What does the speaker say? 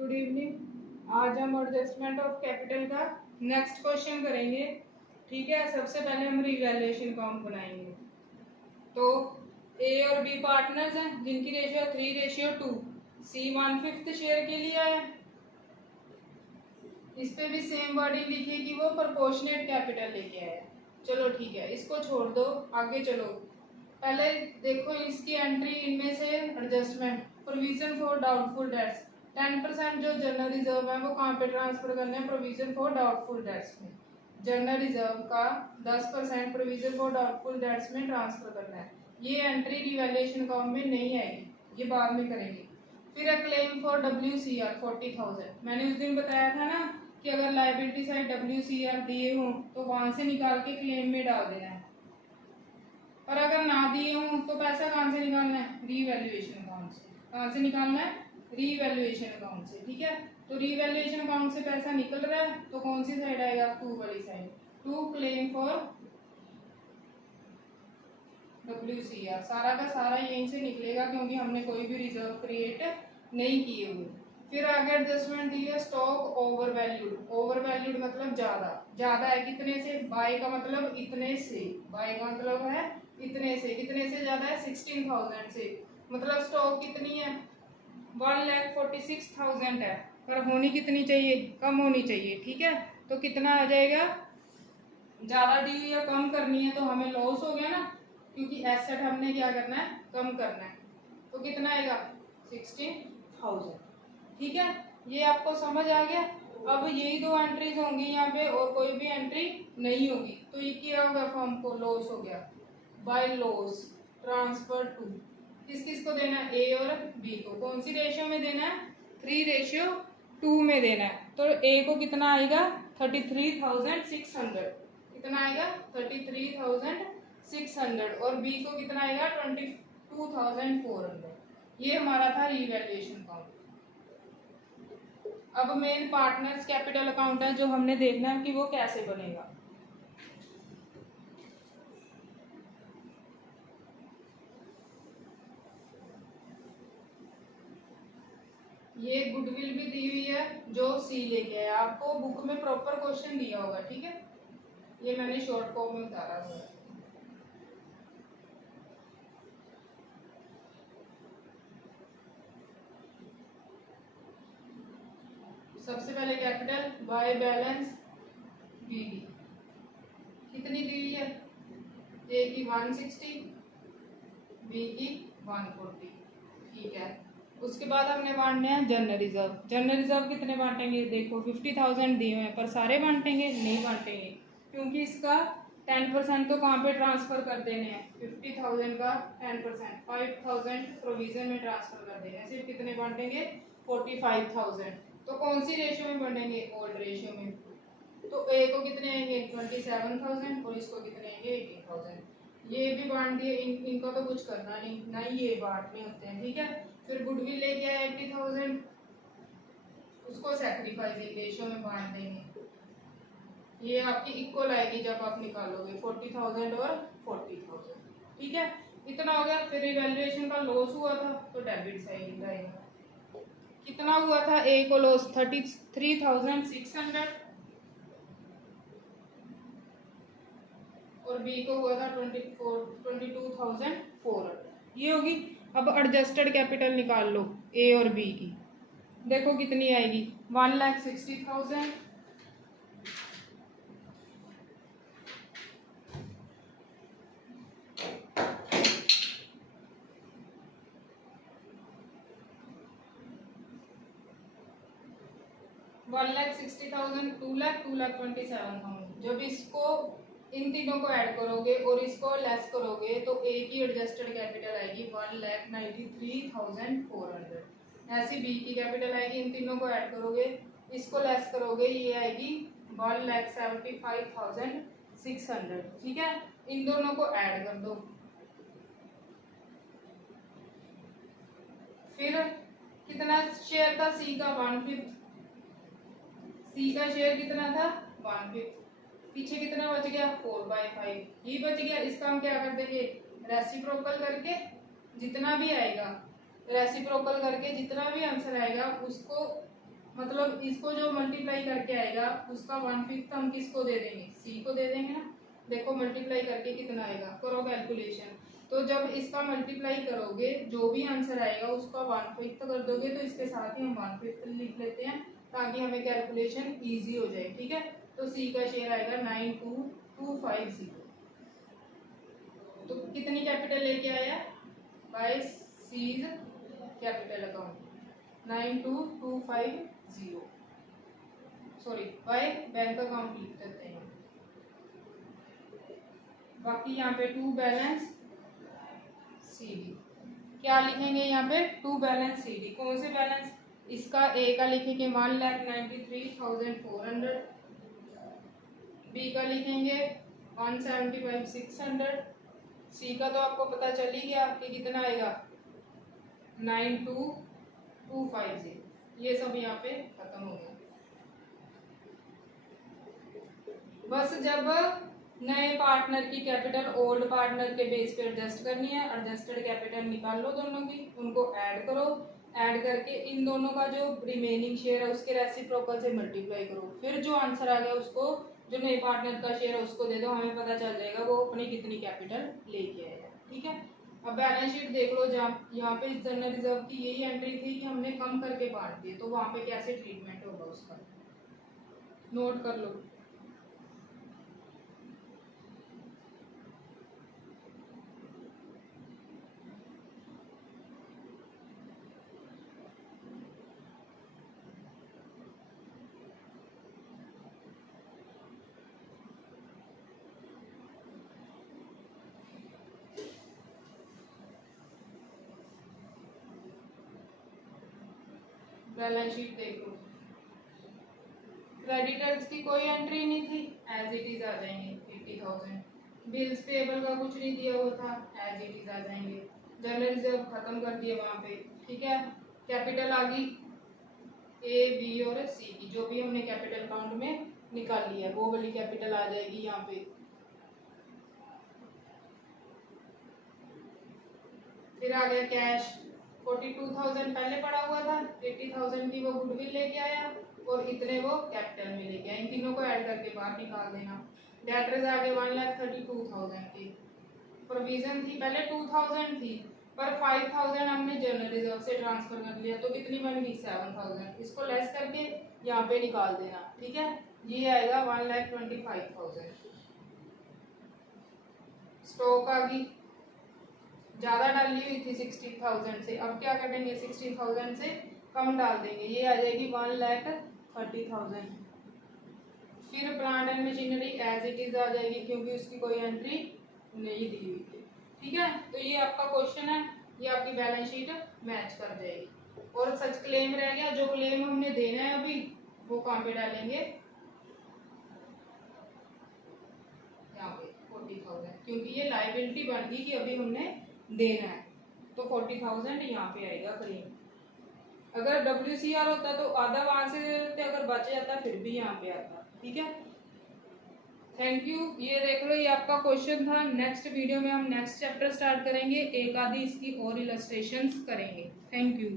Good evening. आज हम adjustment of capital का नेक्स्ट क्वेश्चन करेंगे। ठीक है, सबसे पहले हम रिवैल्यूएशन अकाउंट बनाएंगे। तो ए और बी पार्टनर्स हैं जिनकी रेशियो 3:2। सी 1/5 शेयर के लिए है। इस पे भी सेम वर्डिंग लिखिए कि वो प्रोपोर्शनेट कैपिटल लेके आया। चलो ठीक है, इसको छोड़ दो, आगे चलो। पहले देखो इसकी एंट्री इनमें से adjustment provision for doubtful debts 10% जो जनरल रिजर्व है वो कहाँ पे ट्रांसफर करना है? प्रोविजन फॉर डाउटफुल डेट्स में। जनरल रिजर्व का 10% प्रोविजन फॉर डाउटफुल डेट्स में ट्रांसफर करना है। ये एंट्री रिवैल्यूएशन अकाउंट में नहीं आएगी, ये बाद में करेंगे। फिर क्लेम फॉर WCR 40,000। मैंने उस दिन बताया था ना कि अगर लायबिलिटी साइड WCR दिए हों तो वहां से निकाल के क्लेम में डाल देना है, और अगर ना दिए हों तो पैसा कहाँ से निकालना है? रीवैल्यूएशन अकाउंट से। कहाँ से निकालना है? रीवैल्यूएशन अकाउंट से। ठीक है, तो रीवैल्यूएशन अकाउंट से पैसा निकल रहा है तो कौन सी साइड आएगा? टू वाली side. To claim for WCR। सारा का सारा यहीं से निकलेगा क्योंकि हमने कोई भी रिजर्व क्रिएट नहीं किए हुए। फिर आगे एडजस्टमेंट दी है stock over valued. Over valued मतलब ज्यादा। ज्यादा है कितने से? बाय का मतलब इतने से। बाय का मतलब है इतने से। कितने से ज्यादा है? 16,000 से। मतलब स्टॉक कितनी है? 1,46,000 है, पर होनी कितनी चाहिए? कम होनी चाहिए। ठीक है, तो कितना आ जाएगा? ज्यादा दी हुई या कम करनी है तो हमें लॉस हो गया ना, क्योंकि एसेट हमने क्या करना है? कम करना है। तो कितना आएगा? 16,000। ठीक है, ये आपको समझ आ गया। अब यही दो एंट्रीज होंगी यहाँ पे और कोई भी एंट्री नहीं होगी। तो ये क्या होगा? फर्म को लॉस हो गया। By loss transfer to. किस किस को देना है? ए और बी को। कौन सी रेशियो में देना है? 3:2 में देना है। तो ए को कितना आएगा? 33,600। कितना आएगा? 33,600। और बी को कितना आएगा? 22,400। ये हमारा था रिवैल्यूएशन अकाउंट। अब मेन पार्टनर्स कैपिटल अकाउंट है जो हमने देखना है कि वो कैसे बनेगा। ये गुडविल भी दी हुई है जो सी लेके आया। आपको बुक में प्रॉपर क्वेश्चन दिया होगा। ठीक है, ये मैंने शॉर्ट फॉर्म में उतारा हुआ है। सबसे पहले कैपिटल बाय बैलेंस BD कितनी दी हुई है? ए की 160, बी की 140। ठीक है, उसके बाद हमने बांटने हैं जनरल रिजर्व। जनरल रिजर्व कितने बांटेंगे? देखो 50,000 दिए हुए हैं, पर सारे बांटेंगे? नहीं बांटेंगे, क्योंकि इसका 10% तो कहाँ पे ट्रांसफर कर देने हैं? 50,000 का 10% 5,000 प्रोविजन में ट्रांसफर कर देने हैं। सिर्फ कितने बांटेंगे? 45,000। तो कौन सी रेशियो में बांटेंगे? ओल्ड रेशियो में। तो ए को कितने आएंगे? 27,000 और इसको कितने आएंगे? 18,000। ये भी बांट दिए। इनको तो कुछ करना नहीं, ना ही ये बांटने होते हैं। ठीक है, फिर गुडविल लेके आए 80,000, उसको सैक्रिफाइसिंग रेशियो में बांट देंगे। ये आपकी इक्वल आएगी जब आप निकालोगे 40,000 और 40,000। ठीक है, इतना हो गया। फिर रिवैल्यूएशन का लॉस हुआ था तो डेबिट साइड आएगा। कितना हुआ था? ए को लॉस 33,600 और बी को हुआ था 22,400। ये होगी। अब एडजस्टेड कैपिटल निकाल लो ए और बी की। देखो कितनी आएगी? 1,60,000 1,60,000 2,27,000। जब इसको इन तीनों को ऐड करोगे और इसको लेस करोगे तो ए की एडजस्टेड कैपिटल आएगी 1,93,400। ऐसी बी की कैपिटल आएगी, इन तीनों को ऐड करोगे, इसको लेस करोगे, ये आएगी 1,75,600। ठीक है, इन दोनों को ऐड कर दो। फिर कितना शेयर था? सी का 1/5। सी का शेयर कितना था? 1/5। पीछे कितना बच गया? 4/5 ही बच गया। इसका हम क्या कर देंगे? रेसिप्रोकल करके जितना भी आएगा, रेसिप्रोकल करके जितना भी आंसर आएगा उसको मतलब इसको जो मल्टीप्लाई करके आएगा उसका 1/5 हम किसको दे देंगे, सी को दे देंगे ना। देखो मल्टीप्लाई करके कितना आएगा, करो कैलकुलेशन। तो जब इसका मल्टीप्लाई करोगे जो भी आंसर आएगा उसका 1/5 कर दोगे, तो इसके साथ ही हम 1/5 लिख लेते हैं ताकि हमें कैलकुलेशन इजी हो जाए, ठीक है। तो सी का शेयर आएगा 92250। तो कितनी कैपिटल लेके आया, बाय सीज capital account 92250, sorry by bank account लिख देते हैं। बाकी यहाँ पे टू बैलेंस सीडी, क्या लिखेंगे यहाँ पे, टू बैलेंस सीडी। कौन से बैलेंस, इसका ए का लिखेंगे 1,93,400, बी का लिखेंगे 175,600, सी का तो आपको पता चल ही गया कि कितना आएगा 92250। ये सब यहाँ पे खत्म हो गया। बस जब नए पार्टनर की कैपिटल ओल्ड पार्टनर के बेस पे एडजस्ट करनी है, एडजस्टेड कैपिटल निकाल लो दोनों की, उनको ऐड करो, ऐड करके इन दोनों का जो रिमेनिंग शेयर है उसके रेसिप्रोकल से मल्टीप्लाई करो, फिर जो आंसर आ गया उसको जो नए पार्टनर का शेयर है उसको दे दो, हमें पता चल जाएगा वो अपनी कितनी कैपिटल लेके आएगा, ठीक है। अब बैलेंस शीट देख लो, जहाँ यहाँ पे जनरल रिजर्व की यही एंट्री थी कि हमने कम करके बांट दिए, तो वहाँ पे कैसे ट्रीटमेंट होगा उसका नोट कर लो। बैलेंस शीट देख लो, क्रेडिटर्स की कोई एंट्री नहीं थी, एज इट इज आ जाएंगे 80,000। बिल्स पेबल का कुछ नहीं दिया हुआ था, एज इट इज आ जाएंगे। जनरल रिजर्व खत्म कर दिए वहां पे, ठीक है। कैपिटल आ गई ए बी और सी की, जो भी हमने कैपिटल अकाउंट में निकाल लिया वो वाली कैपिटल आ जाएगी यहाँ पे। फिर आ गया कैश, 42,000 पहले पड़ा हुआ था, 80,000 की वो गुडविल लेके आया और इतने वो कैपिटल में लेके आए, इन तीनों को ऐड करके बाहर निकाल देना। डेटर्स आगे 1,32,000 की, प्रोविजन थी पहले 2,000 थी, पर 5,000 हमने जनरल रिजर्व से ट्रांसफर कर लिया, तो कितनी बन गई 7,000, इसको लेस करके यहाँ पे निकाल देना, ठीक है। ये आएगा 1,25,000। स्टॉक आ गई, ज्यादा डाली हुई थी 60,000 से, अब क्या करेंगे 60,000 से कम डाल देंगे, ये आ जाएगी 1,30,000। फिर plant and machinery as it is आ जाएगी क्योंकि उसकी कोई एंट्री नहीं दी हुई थी, ठीक है। तो ये आपका क्वेश्चन है, ये आपकी बैलेंस शीट मैच कर जाएगी। और सच क्लेम रह गया, जो क्लेम हमने देना है अभी वो कहाँ पे डालेंगे, यहाँ पे 40,000, क्योंकि ये लाइबिलिटी बन गई कि अभी हमने देना है, तो 40,000 यहाँ पे आएगा क्लेम। अगर WCR होता तो आधा वहां से दे देते, अगर बच जाता फिर भी यहाँ पे आता, ठीक है। Thank you. ये देख लो, ये आपका क्वेश्चन था। नेक्स्ट वीडियो में हम नेक्स्ट चैप्टर स्टार्ट करेंगे, एक आधी इसकी और इलस्ट्रेशंस करेंगे। Thank you.